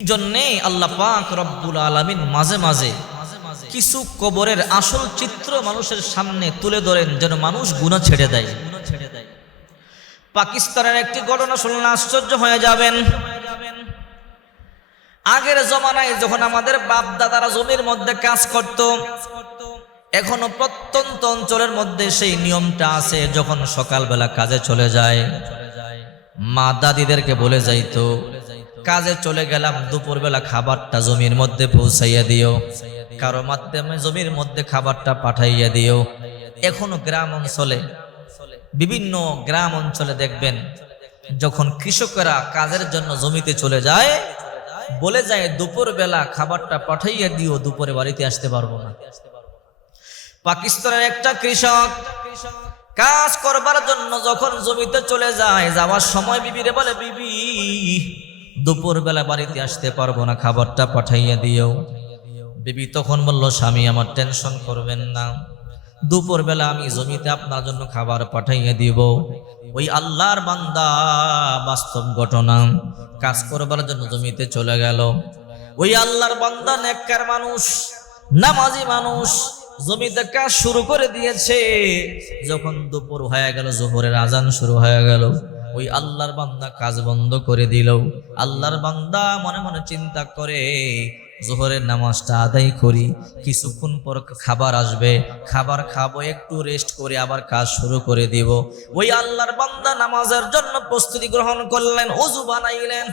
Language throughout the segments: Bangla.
জন্যে আল্লাহ পাক রব্বুল আলামিন মাঝে মাঝে কিছু কবরের আসল চিত্র মানুষের সামনে তুলে ধরেন যেন মানুষ গুনাহ ছেড়ে দেয়। পাকিস্তানের একটি ঘটনা শুনলে আশ্চর্য হয়ে যাবেন। আগের জমানায় যখন আমাদের বাপ দাদারা জমির মধ্যে কাজ করত, এখনো প্রত্যন্ত অঞ্চলের মধ্যে সেই নিয়মটা আছে, যখন সকালবেলা কাজে চলে যায় মা দাদিদেরকে বলে যাইতো, কাজে চলে গেলাম, দুপুরবেলা খাবারটা জমির মধ্যে পৌঁছাইয়া দিও, কারো মাধ্যমে জমির মধ্যে খাবারটা পাঠাইয়া দিও। এখনো গ্রাম অঞ্চলে, বিভিন্ন গ্রাম অঞ্চলে দেখবেন যখন কৃষকেরা কাজের জন্য জমিতে চলে যায়, বলে যায় দুপুরবেলা খাবারটা পাঠাইয়া দিও, দুপুরে বাড়িতে আসতে পারবো না। পাকিস্তানের একটা কৃষক কাজ করবার জন্য যখন জমিতে চলে যায়, যাওয়ার সময় বিবিরে বলে, বিবি দুপুরবেলা বাড়িতে আসতে পারবো না, খাবারটা পাঠাইয়া দিও। বিবি তখন বলল, স্বামী আমার টেনশন করবেন না, দুপুরবেলা আমি জমিতে আপনার জন্য খাবার পাঠাইয়া দিব। ওই আল্লাহর বান্দা, বাস্তব ঘটনা, কাজ করবার জন্য জমিতে চলে গেল। ওই আল্লাহর বান্দা নেককার মানুষ, নামাজি মানুষ, জমিতে কাজ শুরু করে দিয়েছে। যখন দুপুর হয়ে গেল, জোহরের আজান শুরু হয়ে গেল, ওই আল্লাহর বান্দা কাজ বন্ধ করে দিল। আল্লাহর বান্দা মনে মনে চিন্তা করে, জোহরের নামাজটা আদায় করি, কিছুক্ষণ পর খাবার আসবে, খাবার খাবো, একটু রেস্ট করে আবার কাজ শুরু করে দিব। ওই আল্লাহর বান্দা নামাজের জন্য প্রস্তুতি গ্রহণ করলেন, ওযু বানাইলেন।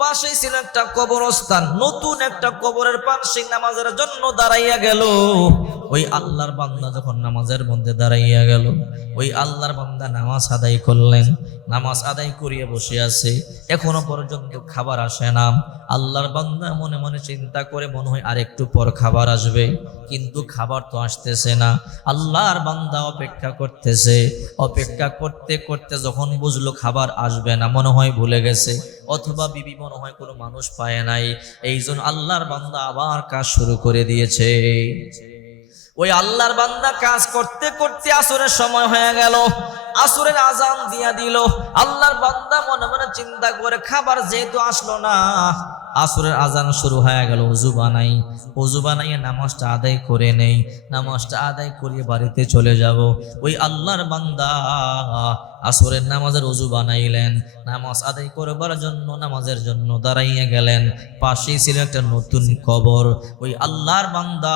পাশেই ছিল একটা কবরস্থান, নতুন একটা কবরের পাশে নামাজের জন্য দাঁড়াইয়া গেল। ওই আল্লাহর বান্দা যখন নামাজের মধ্যে দাঁড়াইয়া গেল, ওই আল্লাহর বান্দা নামাজ আদায় করলেন। নামাজ আদায় করিয়া বসে আছে, এখনো পর্যন্ত খাবার আসে না। আল্লাহর বান্দা মনে মনে চিন্তা করে, মনে হয় আরেকটু পর খাবার আসবে, কিন্তু খাবার তো আসতেছে না। আল্লাহর বান্দা অপেক্ষা করতেছে, অপেক্ষা করতে করতে যখন বুঝলো খাবার আসবে না, মনে হয় ভুলে গেছে, অথবা বিবি মনে হয় কোনো মানুষ পায় নাই, এই জন্য আল্লাহর বান্দা আবার কাজ শুরু করে দিয়েছে। ওই আল্লাহর বান্দা কাজ করতে করতে আসরের সময় হয়ে গেল, আসরের আজান দিয়া দিল। আল্লাহর বান্দা মনে মনে চিন্তা করে, খাবার যেহেতু আসলো না, আসরের আজান শুরু হয়ে গেল, ওযু বানাইয়ে নামাজটা আদায় করে নেই, নামাজটা আদায় করিয়ে বাড়িতে চলে যাব। ওই আল্লাহর বান্দা আসরের নামাজের ওযু বানাইলেন, নামাজ আদায় করবার জন্য নামাজের জন্য দাঁড়াইয়া গেলেন। পাশেই ছিল একটা নতুন কবর। ওই আল্লাহর বান্দা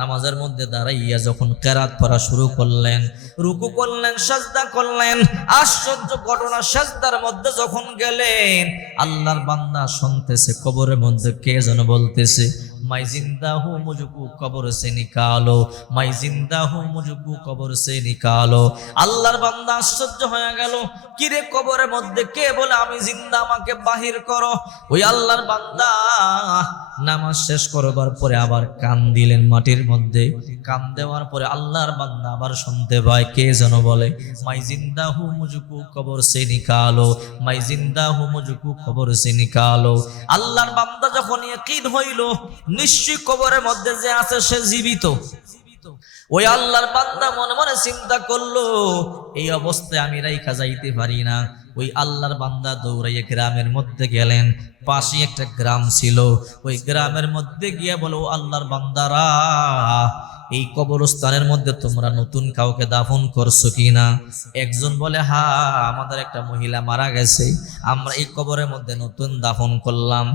নামাজের মধ্যে দাঁড়াইয়া যখন কেরাত পড়া শুরু করলেন, রুকু করলেন, সাজদা করলেন, আশ্চর্য ঘটনা, সাজদার মধ্যে যখন গেলেন, আল্লাহর বান্দা শুনতেছে কবরের মধ্যে কে যেন বলতেছে, মাই জিন্দা হু মুঝকো কবর সে নিকালো, মাই জিন্দা হু মুঝকো কবর সে নিকালো। আল্লাহর বান্দা আশ্চর্য হয়ে গেল, কিরে কবরের মধ্যে কে বলে আমি জিন্দা, আমাকে বাহির করো। ওই আল্লাহর বান্দা নামাজ শেষ করবার পরে আবার কান দিলেন মাটির মধ্যে। কান দেওয়ার পরে আল্লাহর বান্দা আবার শুনতে পায় কে যেন বলে, মাই জিন্দা হু মুঝকো কবর সে নিকালো, মাই জিন্দা হু মুঝকো কবর সে নিকালো। আল্লাহর বান্দা যখন ইয়াকিন হইল নিশ্চয়ই কবরের মধ্যে যে আছে সে জীবিত, ওই আল্লাহর বান্দা মনে মনে চিন্তা করলো, এই অবস্থায় আমি রাইখা যাইতে পারি না। ওই আল্লাহর বান্দা দৌড়াইয়া গ্রামের মধ্যে গেলেন। পাশে একটা গ্রাম ছিল, ওই গ্রামের মধ্যে গিয়ে বলো, আল্লাহর বান্দারা, এই কবরস্থানের মধ্যে তোমরা নতুন কাউকে দাফন করছো কিনা? একজন বলে, হ্যাঁ, আমাদের একটা মহিলা মারা গেছে, আমরা এই কবরের মধ্যে নতুন দাফন করলাম।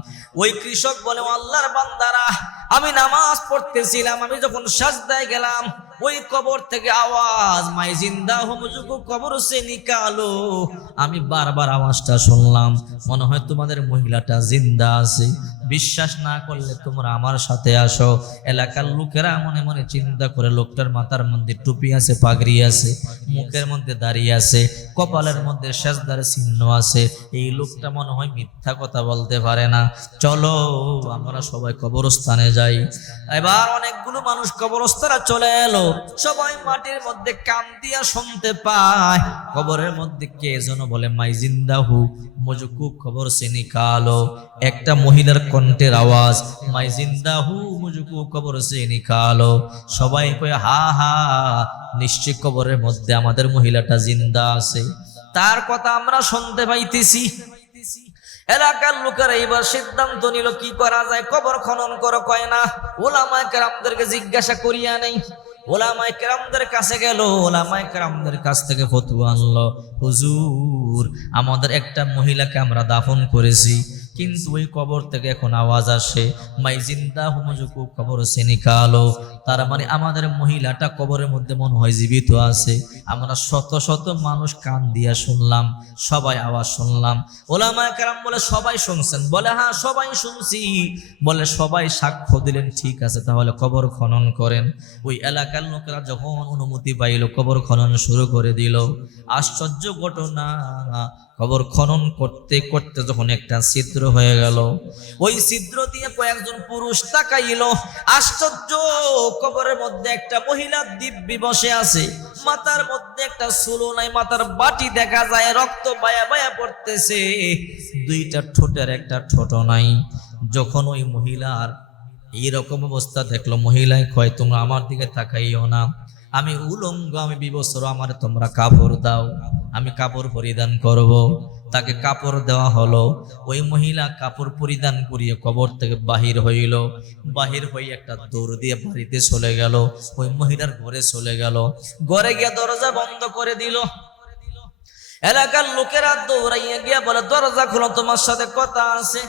ওই কৃষক বলে, আল্লাহর বান্দারা, আমি নামাজ পড়তেছিলাম, আমি যখন সাজদায় গেলাম, ওই কবর থেকে আওয়াজ, মাই জিন্দা হু মুঝকো কবর সে নিকালো, আমি বারবার আওয়াজটা শুনলাম, মনে হয় তোমাদের মহিলাটা জিন্দা আছে। বিশ্বাস না করলে তোমরা আমার সাথে আসো। এলাকার লোকেরা মনে মনে চিন্তা করে, লোকটার মাথার মধ্যে টুপি আছে, পাগড়ি আছে, মুখের মধ্যে দাঁড়িয়ে আছে, কপালের মধ্যে সেজদার চিহ্ন আছে, এই লোকটা মনে হয় মিথ্যা কথা বলতে পারে না, চলো আমরা সবাই কবরস্থানে যাই। এবার অনেকগুলো মানুষ কবরস্থানে চলে এলো, সবাই মাটির মধ্যে কান দিয়া শুনতে পায় কবরের মধ্যে কে যেন বলে, মাই জিন্দা হু মুঝকো কবর সে নিকালো। একটা মহিলার কণ্ঠের আওয়াজ, মাই জিন্দা হু মুঝকো কবর সে নিকালো। সবাই কয়, হা হা, নিশ্চয় কবরের মধ্যে আমাদের মহিলাটা জিন্দা আছে, তার কথা আমরা শুনতে পাইতেছি। এলাকার লোকেরা এবার সিদ্ধান্ত নিল কি করা যায়, কবর খনন করো। কয় না, ওলামায়ে কেরামদেরকে জিজ্ঞাসা করিয়া নেই। ওলামায়ে কেরামদের কাছে গেল, ওলামায়ে কেরামদের কাছ থেকে ফতোয়া আনলো, হুজুর আমাদের একটা মহিলাকে আমরা দাফন করেছি, কিন্তু ওই কবর থেকে এখন আওয়াজ আসে, মাই জিন্দা হুমজুকু কবর সে নিকালো। তার মানে আমাদের মহিলাটা কবরের মধ্যে মনে হয় জীবিত আছে। আমরা শত শত মানুষ কান দিয়া শুনলাম, সবাই আওয়াজ শুনলাম। ওলামায়ে কেরাম বলে সবাই শুনছেন? বলে হ্যাঁ সবাই শুনছি। বলে সবাই সাক্ষ্য দিলেন, ঠিক আছে তাহলে কবর খনন করেন। ওই এলাকার লোকেরা যখন অনুমতি পাইল, কবর খনন শুরু করে দিল। আশ্চর্য ঘটনা, কবর খনন করতে করতে যখন একটা ছিদ্র হয়ে গেল, ওই ছিদ্র দিয়ে কয়েকজন পুরুষ তাকাইল। আশ্চর্য, কবরের মধ্যে একটা মহিলা দিব্যি বসে আছে, মাথার মধ্যে একটা চুলও নাই, মাথার বাটি দেখা যায়, রক্ত বায়া বায়া পড়তেছে, দুইটা ঠোঁটের একটা ঠোঁট নাই। যখন ওই মহিলার এইরকম অবস্থা দেখলো, মহিলায় কয় তোমরা আমার দিকে তাকাইও না, আমি উলঙ্গ, আমি বিবস্ত্র, আমার তোমরা কাপড় দাও, আমি কাপড় পরিধান করব। তাকে কাপড় দেওয়া হলো। ওই মহিলা কাপড় পরিধান করিয়ে কবর থেকে বাহির হইল। বাহির হয়ে একটা দৌড় দিয়ে বাড়িতে চলে গেল, ওই মহিলার ঘরে চলে গেল। ঘরে গিয়ে দরজা বন্ধ করে দিল। এলাকার লোকেরা দৌড়াইয়া গিয়া বলে, দরজা খোলো, তোমার সাথে কথা আছে।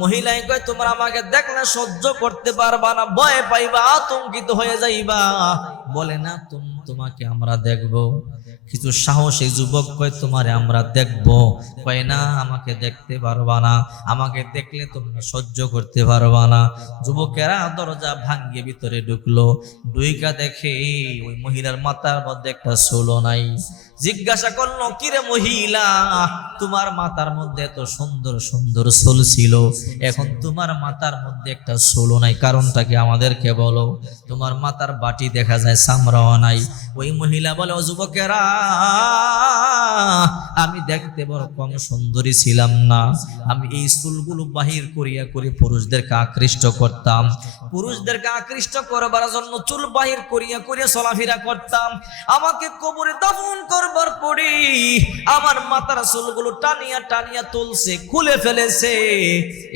মহিলাই কয়, তোমরা আমাকে দেখলে সহ্য করতে পারবা না, ভয় পাইবা, আতঙ্কিত হয়ে যাইবা। বলে না, তোমাকে আমরা দেখব। কিছু সাহসী যুবক কয়, তোমারে আমরা দেখব। কয় না, আমাকে দেখতে পারবা না, আমাকে দেখলে তোমরা সহ্য করতে পারবা না। যুবকেরা দরজা ভাঙ্গিয়ে ভিতরে ঢুকলো। ঢুইকা দেখে ওই মহিলার মাথার মধ্যে একটা চুলও নাই। জিজ্ঞাসা করলো, কিরে মহিলা, তোমার মাথার মধ্যে এত সুন্দর সুন্দর চুল ছিল, এখন তোমার মাথার মধ্যে একটা চুলও নাই, কারণটা কি আমাদেরকে বলো? তোমার মাথার বাটি দেখা যায়, চামড়াও নাই। ওই মহিলা বলে, ও যুবকেরা, আমি দেখতে বড় কম সুন্দরী ছিলাম না, আমি এই চুলগুলো বাহির করিয়া করে পুরুষদেরকে আকৃষ্ট করতাম, পুরুষদেরকে আকৃষ্ট করবার জন্য চুল বাহির করিয়া করিয়া চলাফেরা করতাম। আমাকে কবরে দাফন করবার পরে আমার মাথার চুলগুলো টানিয়া টানিয়া তুলছে, খুলে ফেলেছে।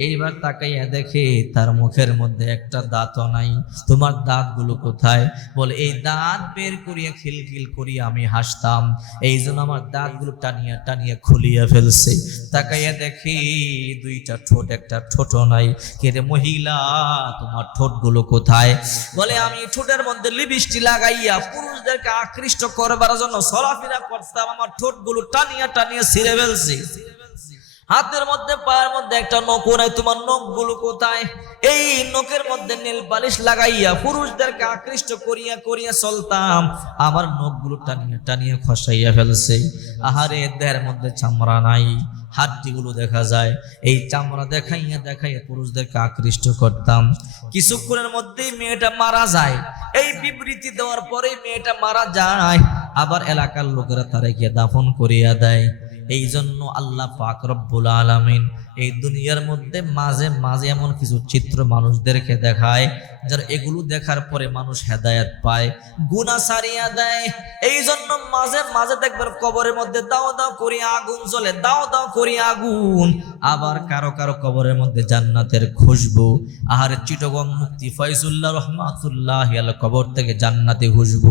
এইবার তাকাইয়া দেখে তার মুখের মধ্যে একটা দাঁতও নাই। তোমার দাঁতগুলো কোথায়? বলে, এই দাঁত বের করিয়া খিলখিল করিয়া আমি হাসতাম, এই জন্য আমার দাঁতগুলো টানিয়া টানিয়া খুলিয়া ফেলছে। তাকাইয়া দেখি দুইটা ঠোঁট, একটা ঠোঁটও নাই। কে মহিলা, তোমার ঠোঁটগুলো কোথায়? বলে, আমি ঠোঁটের মধ্যে লিপস্টিক লাগাইয়া পুরুষদেরকে আকৃষ্ট করবার জন্য চলাফেরা করতাম, আমার ঠোঁটগুলো টানিয়া টানিয়া ছিঁড়ে ফেলছি। হাতের মধ্যে পায়ের মধ্যে একটা নখ নাই, তোমার নখগুলো কোথায়? এই নখের মধ্যে নীল পালিশ লাগাইয়া পুরুষদেরকে আকৃষ্ট করিয়া করিয়া চলতাম, আমার নখগুলো টানিয়া টানিয়া খসাইয়া ফেলছে। আহারে, দেহের মধ্যে চামড়া নাই, হাড্ডিগুলো দেখা যায়, এই চামড়া দেখাইয়া দেখাইয়া পুরুষদেরকে আকৃষ্ট করতাম। কিছুক্ষণের মধ্যেই মেয়েটা মারা যায়। এই বিবৃতি দেওয়ার পরেই মেয়েটা মারা যায়। আবার এলাকার লোকেরা তারা গিয়ে দাফন করিয়া দেয়। এই জন্য আল্লাহ পাক রব্বুল আলামিন এই দুনিয়ার মধ্যে মাঝে মাঝে এমন কিছু চিত্র মানুষদেরকে দেখায়, যারা এগুলো দেখার পরে মানুষ হেদায়েত পায়, গুনাহ ছাড়িয়া দেয়। এই জন্য মাঝে মাঝে দেখবেন কবরের মধ্যে দাও দাও করে আগুন জ্বলে, দাও দাও করে আগুন। আবার কারো কারো কবরের মধ্যে জান্নাতের খুশবু। আর চিটগং মুফতি ফয়জুল্লাহ রহমাতুল্লাহ আলাইহি কবর থেকে জান্নাতে খুশবু।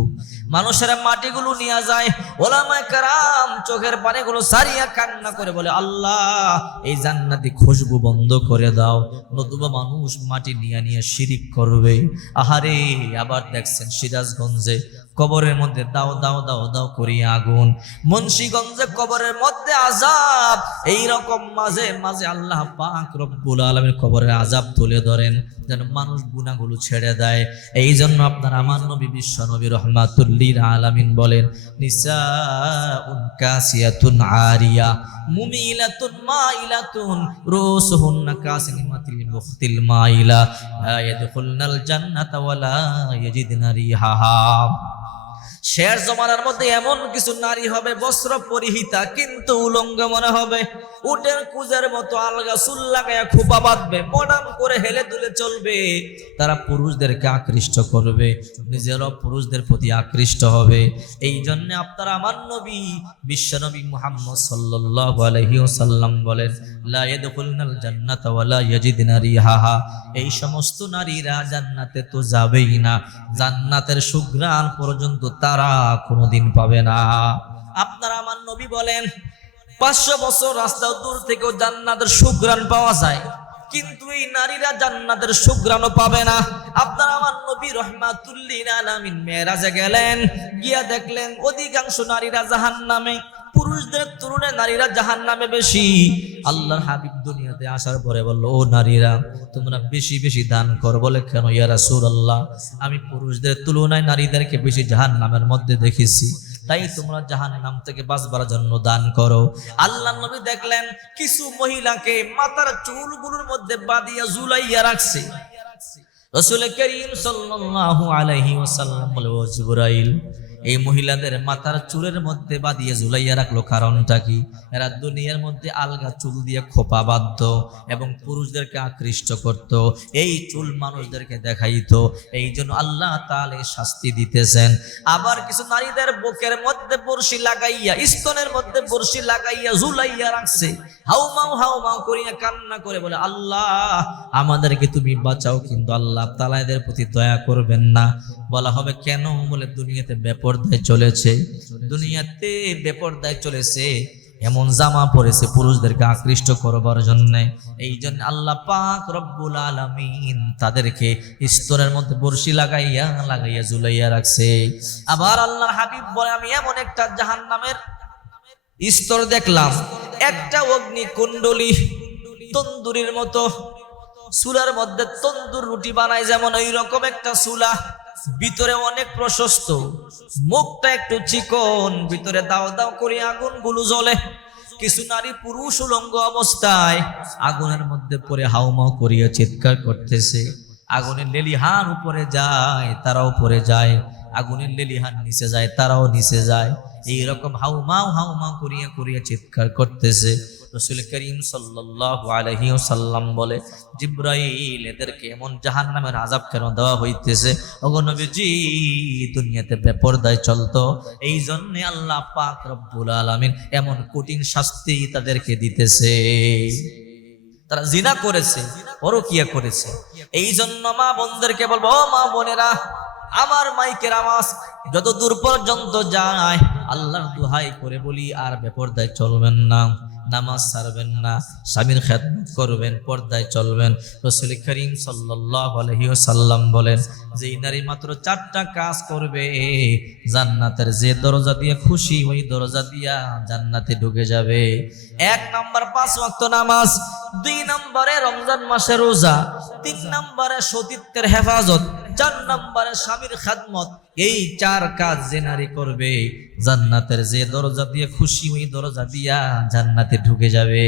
মানুষেরা মাটিগুলো নিয়ে যায়, ওলামায়ে কেরাম চোখের পানিগুলো সারিয়া কান্না করে বলে, আল্লাহ এই জান্নাতি খুশবু বন্ধ করে দাও, নতুবা মানুষ মাটি নিয়ে নিয়ে শিরিক করবে। আহারে, আবার দেখছেন সিরাজগঞ্জে কবরের মধ্যে দাও দাও দাও দাও করিয়া আগুন। মুন্সিগঞ্জে কবরের মধ্যে আযাব। এই রকম মাঝে মাঝে আল্লাহ পাক রব্বুল আলামিন কবরের আযাব তুলে ধরেন, যেন মানুষ গুনাহগুলো ছেড়ে দেয়। এই জন্য আপনার আমার নবী বিশ্ব নবী রহমাতুল লিল আলামিন বলেন, নিসাউন কাসিয়াতুন আরিয়া মুমিলাতুন মাইলাতুন রুসুহুন্না কাসিমাতিল মুখতিল মাইলা লা ইয়াদখুলনাল জান্নাতা ওয়া লা ইয়াজিদনা রিহাহা। শেষ জমানার মধ্যে এমন কিছু নারী হবে বস্ত্র পরিহিতা কিন্তু উলঙ্গ মনে হবে, উটের কুজের মতো আলগা চুল লাগায়া খোপা বাঁধবে, মডার্ন করে হেলে দুলে চলবে। তারা পুরুষদেরকে আকৃষ্ট করবে, নিজেরাও পুরুষদের প্রতি আকৃষ্ট হবে। এই জন্য আপনারা আমার নবী বিশ্বনবী মুহাম্মদ সাল্লাল্লাহু আলাইহি ওয়াসাল্লাম বলেন, লা ইয়াদখুলুনাল জান্নাতা ওয়া লা ইয়াজিদুনা রিহাহা। এই সমস্ত নারীরা জান্নাতে তো যাবেই না, জান্নাতের সুঘ্রাণ পর্যন্ত তারা কোনোদিন পাবে না। আপনারা আমার নবী বলেন 500 বছর রাস্তা দূর থেকেও জান্নাতের সুঘ্রাণ পাওয়া যায়, কিন্তু এই নারীরা জান্নাতের সুঘ্রাণও পাবে না। আপনারা আমার নবী রাহমাতুল লিল আলামিন মেরাজে গেলেন, গিয়া দেখলেন অধিকাংশ নারীরা জাহান্নামে, পুরুষদের তুলনায় নারীরা জাহান্নামে বেশি। আল্লাহর হাবিব দুনিয়াতে আসার পরে বলল, ও নারীরা তোমরা বেশি বেশি দান করো। বলে, কেন ইয়া রাসূলুল্লাহ? আমি পুরুষদের তুলনায় নারীদেরকে বেশি জাহান্নামের মধ্যে দেখেছি, তাই তোমরা জাহান্নাম থেকে বাঁচবার জন্য দান করো। আল্লাহর নবী দেখলেন কিছু মহিলাকে মাথার চুলগুলোর মধ্যে বাঁধিয়া ঝুলাইয়া রাখছে। রাসূল করিম সাল্লাল্লাহু আলাইহি ওয়াসাল্লাম বলে, ও জিবরাইল, এই মহিলাদের মাথার চুলের মধ্যে বাঁধিয়ে ঝুলাইয়া রাখলো কারণটা কি? এরা দুনিয়ার মধ্যে আলগা চুল দিয়ে খোপা বাঁধত এবং পুরুষদেরকে আকৃষ্ট করত, এই চুল মানুষদেরকে দেখাইতো, এই জন্য আল্লাহ তাআলা শাস্তি দিতেছেন। আবার কিছু নারীদের বুকের মধ্যে বর্শি লাগাইয়া, স্তনের মধ্যে বর্শি লাগাইয়া ঝুলাইয়া রাখছে, হাউমাউ করিয়া কান্না করে বলে, আল্লাহ আমাদেরকে তুমি বাঁচাও, কিন্তু আল্লাহ তাআলা এদের প্রতি দয়া করবেন না। বলা হবে কেন? বলে, দুনিয়াতে বেপরদায় চলেছে, দুনিয়াতে বেপরদায় চলেছে, এমন জামা পরেছে পুরুষদেরকে আকৃষ্ট করবার জন্য। এই জন্য আল্লাহ পাক রব্বুল আলামিন তাদেরকে স্তনের মধ্যে বর্শি লাগাইয়া ঝুলাইয়া রাখছে। আবার আল্লাহর হাবিব বলে, আমি এমন একটা জাহান্নামের স্তর দেখলাম, একটা অগ্নি কুণ্ডলী তন্দুরির মতো, চুলার মধ্যে তন্দুর রুটি বানায় যেমন ওই রকম একটা চুলা, ভিতরে অনেক প্রশস্ত, মুখটা একটু চিকন, ভিতরে দাও দাও করে আগুন গুলো জ্বলে। কিছু নারী পুরুষ উলঙ্গ অবস্থায় আগুনের মধ্যে পড়ে হাউমাউ করিয়া চিৎকার করতেছে। আগুনের লেলিহান উপরে যায়, তারাও পড়ে যায়, আগুনের লেলিহান নিচে যায়, তারাও নিচে যায়, এইরকম হাউমাউ করিয়া করিয়া চিৎকার করতেছে। রাসূল করিম সাল্লাল্লাহু আলাইহি ওয়াসাল্লাম বলে, জিবরাইল, এদেরকে এমন জাহান্নামের আযাব কেন দেওয়া হইতেছে? ওগো নবীজি, দুনিয়াতে বেপরদায় চলতো, এই জন্য আল্লাহ পাক রব্বুল আলামিন এমন কঠিন শাস্তি তাদেরকে দিতেছে। তারা জিনা করেছে, পরকিয়া করেছে। এই জন্য মা বোনদেরকে বলবো, ও মা বোনেরা, আমার মাইকের আওয়াজ যত দূর পর্যন্ত যায়, আল্লাহর দোহাই করে বলি, আর বেপরদায় চলবেন না, নামাজ ছাড়বেন না, স্বামীর খেদমত করবেন, পর্দায় চলবেন। রাসূল করিম সাল্লাল্লাহু আলাইহি ওয়াসাল্লাম বলেন, যে নারী মাত্র 4টা কাজ করবে, জান্নাতের যে দরজা দিয়ে খুশি ওই দরজা দিয়া জান্নাতে ঢুকে যাবে। 1 নাম্বার 5 ওয়াক্ত নামাজ, 2 নম্বরে রমজান মাসের রোজা, 3 নম্বরে সতীত্বের হেফাজত, 4 নম্বরে স্বামীর খেদমত। এই 4 কাজ যে নারী করবে, জান্নাতের যে দরজা দিয়ে খুশি ওই দরজা দিয়া জান্নাতে ঢুকে যাবে।